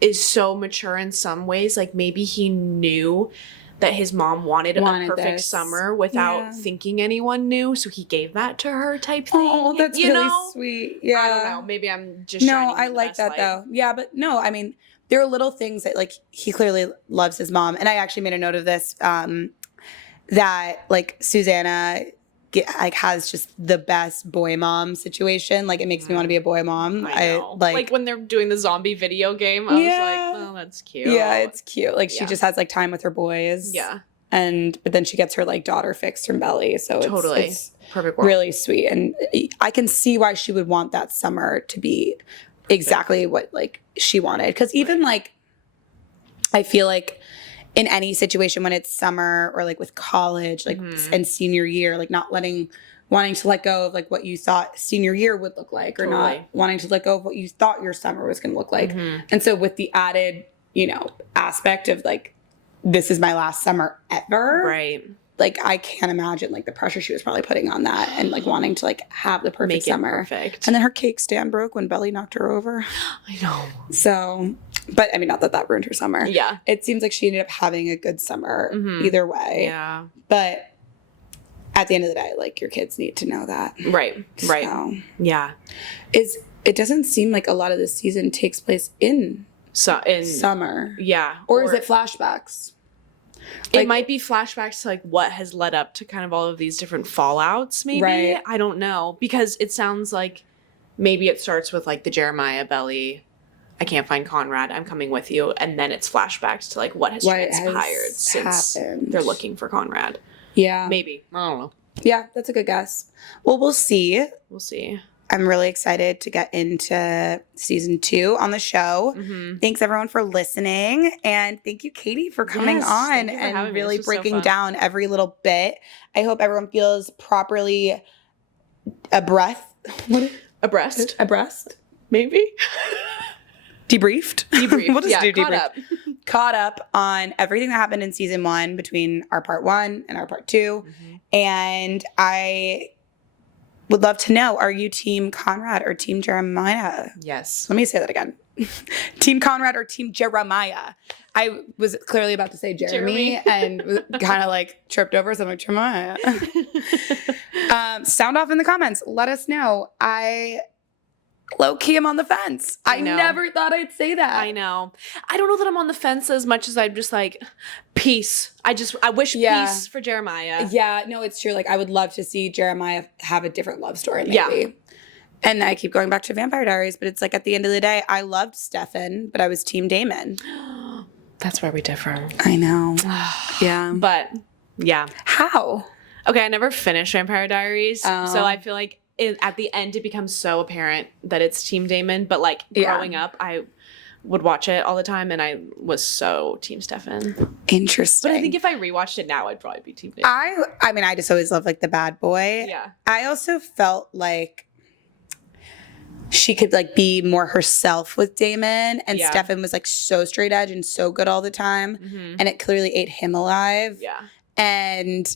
is so mature in some ways. Like maybe he knew that his mom wanted a perfect summer without thinking anyone knew. So he gave that to her type thing. Oh, that's really sweet. Yeah. I don't know. Maybe I'm just No, I like that though. Yeah, but no, I mean, there are little things that like he clearly loves his mom. And I actually made a note of this, that like Susanna has just the best boy mom situation. Like, it makes me want to be a boy mom. I know. Like when they're doing the zombie video game, I was like, oh, that's cute. Yeah, it's cute. Like, she just has like time with her boys. Yeah. But then she gets her like daughter fixed from Belly. So it's perfect world. Really sweet. And I can see why she would want that summer to be exactly what like she wanted. Because even like, I feel like in any situation when it's summer or like with college, like and senior year, like not wanting to let go of like what you thought senior year would look like, or not wanting to let go of what you thought your summer was going to look like. And so with the added, aspect of like, this is my last summer ever. Right. Like, I can't imagine like the pressure she was probably putting on that, and like wanting to like have the perfect summer. Perfect. And then her cake stand broke when Belly knocked her over. I know. So, but I mean, not that ruined her summer. Yeah. It seems like she ended up having a good summer either way. Yeah. But at the end of the day, like, your kids need to know that. Right. Right. So, yeah. It doesn't seem like a lot of this season takes place in summer. Yeah. Or is it flashbacks? It might be flashbacks to like what has led up to kind of all of these different fallouts, maybe. Right. I don't know. Because it sounds like maybe it starts with like the Jeremiah Belly, I can't find Conrad, I'm coming with you. And then it's flashbacks to like what has transpired since they're looking for Conrad. Yeah. Maybe. I don't know. Yeah, that's a good guess. Well, we'll see. We'll see. I'm really excited to get into season 2 on the show. Thanks everyone for listening. And thank you, Katie, for coming on and really breaking down every little bit. I hope everyone feels properly abreast. Maybe. Debriefed. We'll just do debrief. Caught up on everything that happened in season 1 between our part 1 and our part 2. And I would love to know, are you team Conrad or team Jeremiah? Yes. Let me say that again. Team Conrad or team Jeremiah? I was clearly about to say Jeremy. And kind of like tripped over, so I'm like, Jeremiah. Sound off in the comments. Let us know. I low-key am on the fence. I never thought I'd say that. I know. I don't know that I'm on the fence as much as I'm just like, peace. I wish peace for Jeremiah. Yeah, no, it's true. Like, I would love to see Jeremiah have a different love story, maybe. Yeah. And I keep going back to Vampire Diaries, but it's like, at the end of the day, I loved Stefan, but I was team Damon. That's where we differ. I know. Yeah. But, yeah. How? Okay, I never finished Vampire Diaries, so I feel like at the end, it becomes so apparent that it's Team Damon. But like growing up, I would watch it all the time, and I was so Team Stefan. Interesting. But I think if I rewatched it now, I'd probably be Team Damon. I mean, I just always loved like the bad boy. Yeah. I also felt like she could like be more herself with Damon, and Stefan was like so straight edge and so good all the time, and it clearly ate him alive. Yeah. And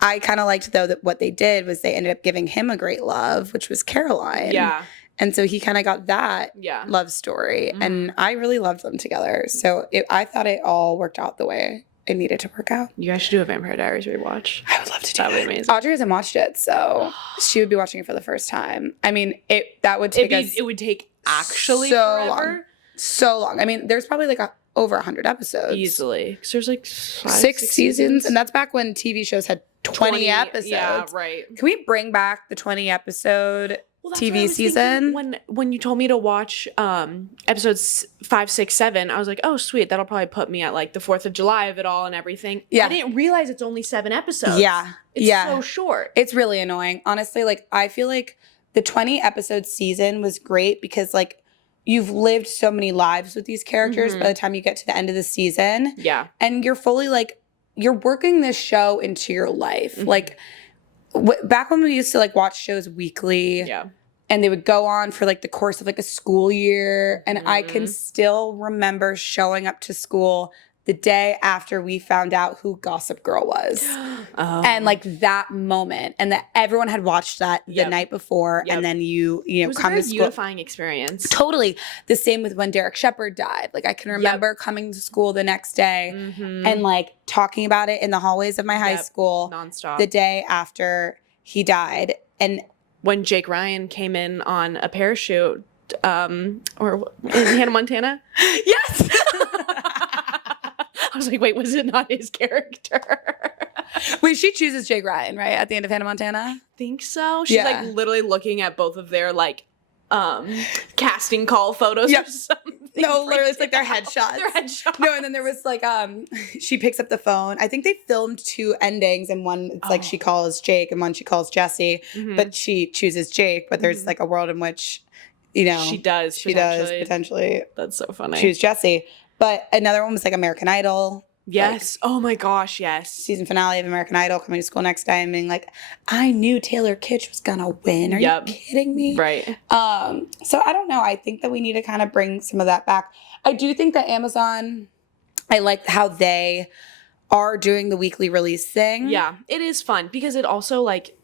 I kind of liked, though, that what they did was they ended up giving him a great love, which was Caroline. Yeah. And so he kind of got that love story. And I really loved them together. So I thought it all worked out the way it needed to work out. You guys should do a Vampire Diaries rewatch. I would love to do that. That would be amazing. Audrey hasn't watched it, so she would be watching it for the first time. I mean, that would take us... It would take actually so forever. Long. So long. I mean, there's probably like over 100 episodes. Easily. Because there's like 6 seasons. And that's back when TV shows had 20 episodes. Yeah, right. Can we bring back the 20 episode TV season? When you told me to watch episodes 5, 6, 7, I was like, oh, sweet. That'll probably put me at like the 4th of July of it all and everything. Yeah. I didn't realize it's only 7 episodes. Yeah. It's so short. It's really annoying. Honestly, like, I feel like the 20 episode season was great because like you've lived so many lives with these characters by the time you get to the end of the season. Yeah. And you're fully like, you're working this show into your life. Like back when we used to like watch shows weekly, and they would go on for like the course of like a school year, and I can still remember showing up to school the day after we found out who Gossip Girl was. And like that moment, and that everyone had watched that the night before, and then you know, come to school. It was a very unifying experience. Totally. The same with when Derek Shepherd died. Like I can remember coming to school the next day and like talking about it in the hallways of my high school nonstop the day after he died. And when Jake Ryan came in on a parachute, or in Hannah Montana. Yes. I was like, wait, was it not his character? Wait, she chooses Jake Ryan, right? At the end of Hannah Montana? Think so. She's like literally looking at both of their like casting call photos or something. No, literally it's like their headshots. Their headshots. No, and then there was like she picks up the phone. I think they filmed 2 endings, and one it's like she calls Jake and one she calls Jesse, but she chooses Jake, but there's like a world in which, you know, she does potentially. That's so funny. Choose Jesse. But another one was like American Idol. Yes. Like, oh my gosh, yes. Season finale of American Idol, coming to school next day and being like, I knew Taylor Kitsch was gonna win. Are you kidding me? Right. So I don't know. I think that we need to kind of bring some of that back. I do think that Amazon, I like how they are doing the weekly release thing. Yeah, it is fun because it also like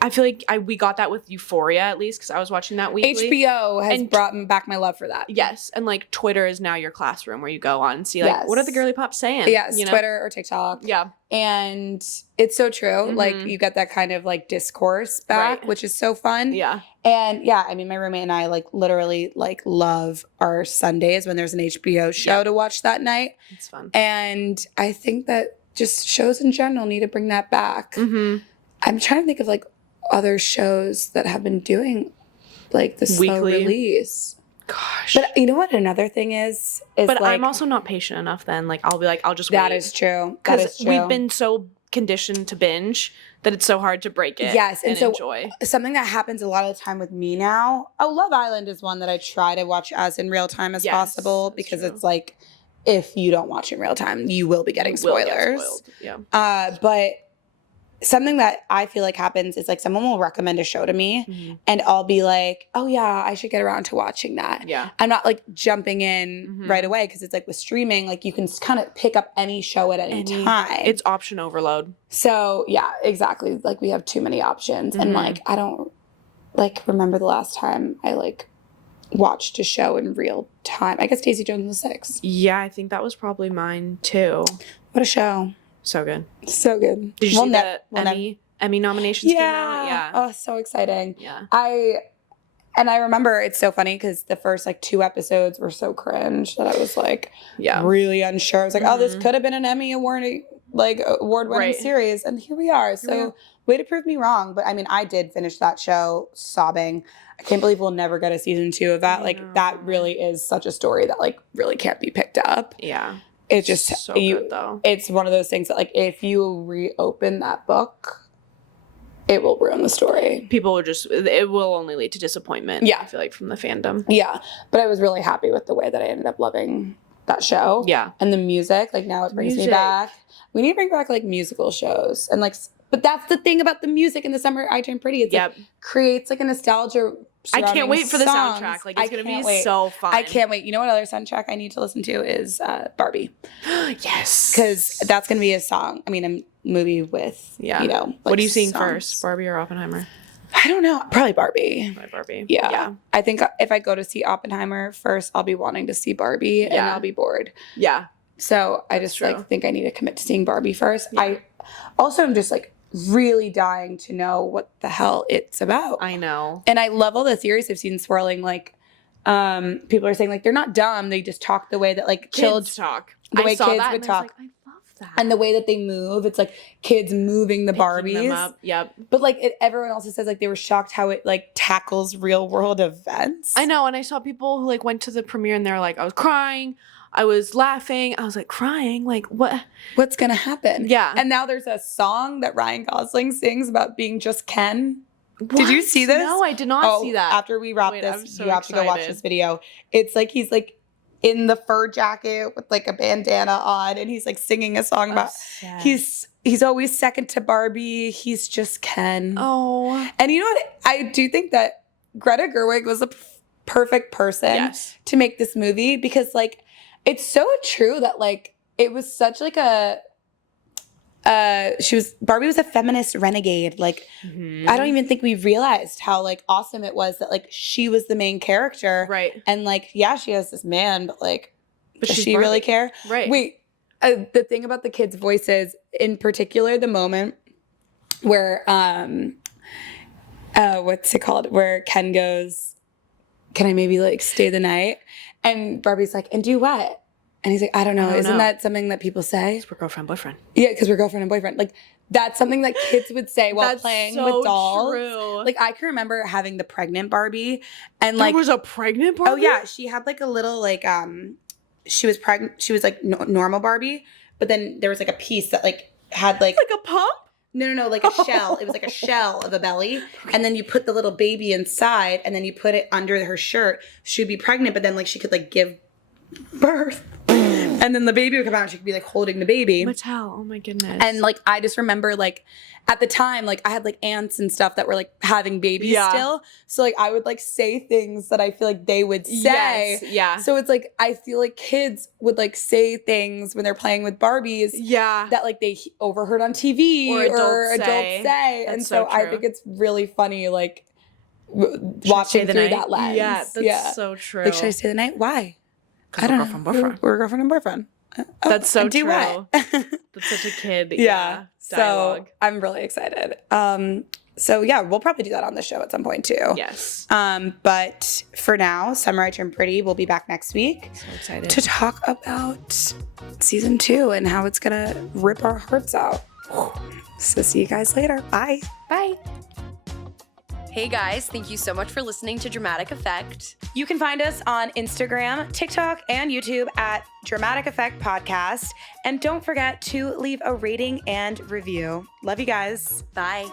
I feel like we got that with Euphoria at least because I was watching that weekly. HBO has brought back my love for that. Yes, and like Twitter is now your classroom where you go on and see like what are the girly pops saying? Yes, you know? Twitter or TikTok. Yeah, and it's so true. Like you get that kind of like discourse back, which is so fun. Yeah, and yeah, I mean, my roommate and I like literally like love our Sundays when there's an HBO show to watch that night. It's fun, and I think that just shows in general need to bring that back. I'm trying to think of like other shows that have been doing like the slow release. Gosh. But you know what another thing is but like, I'm also not patient enough then. Like I'll be like, I'll just that wait. Is true. Because we've been so conditioned to binge that it's so hard to break it. Yes. And so enjoy. Something that happens a lot of the time with me now, Love Island is one that I try to watch as in real time as possible because it's like if you don't watch in real time, you will be getting spoilers. But something that I feel like happens is like someone will recommend a show to me and I'll be like, oh yeah, I should get around to watching that. Yeah. I'm not like jumping in right away because it's like with streaming, like you can kind of pick up any show at any time. It's option overload. So yeah, exactly. Like we have too many options and like I don't like remember the last time I like watched a show in real time. I guess Daisy Jones and the Six. Yeah, I think that was probably mine too. What a show. So good. So good. Did you see the Emmy nominations came out? Yeah. Oh, so exciting. Yeah. I remember it's so funny because the first like 2 episodes were so cringe that I was like really unsure. I was like, oh, this could have been an Emmy award-winning series. And here we are. So way to prove me wrong. But I mean, I did finish that show sobbing. I can't believe we'll never get a season 2 of that. Like that really is such a story that like really can't be picked up. Yeah. It's just so good though. It's one of those things that like if you reopen that book, it will ruin the story. People will it will only lead to disappointment. Yeah. I feel like from the fandom. Yeah. But I was really happy with the way that I ended up loving that show. Yeah. And the music, like now it brings me back. We need to bring back like musical shows and like, but that's the thing about the music in the summer I Turn Pretty. It's like creates like a nostalgia. I can't wait for the soundtrack. Like it's gonna be so fun. I can't wait. You know what other soundtrack I need to listen to is Barbie. Yes, because that's gonna be a song. I mean, a movie with you know. Like what are you seeing songs. first, Barbie or Oppenheimer? I don't know. Probably Barbie. Probably Barbie. Yeah. I think if I go to see Oppenheimer first, I'll be wanting to see Barbie, and I'll be bored. Yeah. So I just like think I need to commit to seeing Barbie first. I also am just like really dying to know what the hell it's about. I know. And I love all the theories I've seen swirling. Like, people are saying like they're not dumb. They just talk the way that like kids talk. The way kids would talk. Like, I love that. And the way that they move, it's like kids moving the Barbies. Them up. Yep. But like everyone also says like they were shocked how it like tackles real world events. I know. And I saw people who like went to the premiere and they were like, I was crying. I was laughing. I was like crying. Like what's going to happen? Yeah. And now there's a song that Ryan Gosling sings about being just Ken. What? Did you see this? No, I did not see that. After we wrap this, you have to go watch this video. It's like he's like in the fur jacket with like a bandana on and he's like singing a song about he's always second to Barbie. He's just Ken. Oh. And you know what? I do think that Greta Gerwig was a perfect person to make this movie because like it's so true that like it was such like a Barbie was a feminist renegade. Like I don't even think we realized how like awesome it was that like she was the main character. Right. And like, yeah, she has this man, but like does she Barbie. really care? Right. Wait, the thing about the kids' voices, in particular, the moment where what's it called? Where Ken goes, can I maybe like stay the night? And Barbie's like, and do what? And he's like, I don't know. Isn't know. that something that people say? We're girlfriend, boyfriend. Yeah, because we're girlfriend and boyfriend. Like, that's something that kids would say while That's playing so with dolls. true. Like, I can remember having the pregnant Barbie. And There like, was a pregnant Barbie? oh yeah, she had like a little like, she was pregnant. She was like normal Barbie. But then there was like a piece that like had like a pump? No, like a shell. It was like a shell of a belly. And then you put the little baby inside and then you put it under her shirt. She'd be pregnant, but then like she could like give birth. And then the baby would come out and she could be like holding the baby. Mattel, oh my goodness. And like I just remember like at the time, like I had like aunts and stuff that were like having babies still. So like I would like say things that I feel like they would say. Yes, yeah. So it's like I feel like kids would like say things when they're playing with Barbies that like they overheard on TV or adults say. And so I think it's really funny like watching through that lens. Yeah, that's so true. Like, should I stay the night? Why? I don't know. Boyfriend. We're girlfriend and boyfriend. That's so true. What? That's such a kid. Yeah. Dialogue. So I'm really excited. So yeah, we'll probably do that on the show at some point too. Yes. But for now, Summer I Turned Pretty will be back next week. So excited to talk about season 2 and how it's gonna rip our hearts out. So see you guys later. Bye. Bye. Hey guys, thank you so much for listening to Dramatic Effect. You can find us on Instagram, TikTok, and YouTube at Dramatic Effect Podcast. And don't forget to leave a rating and review. Love you guys. Bye.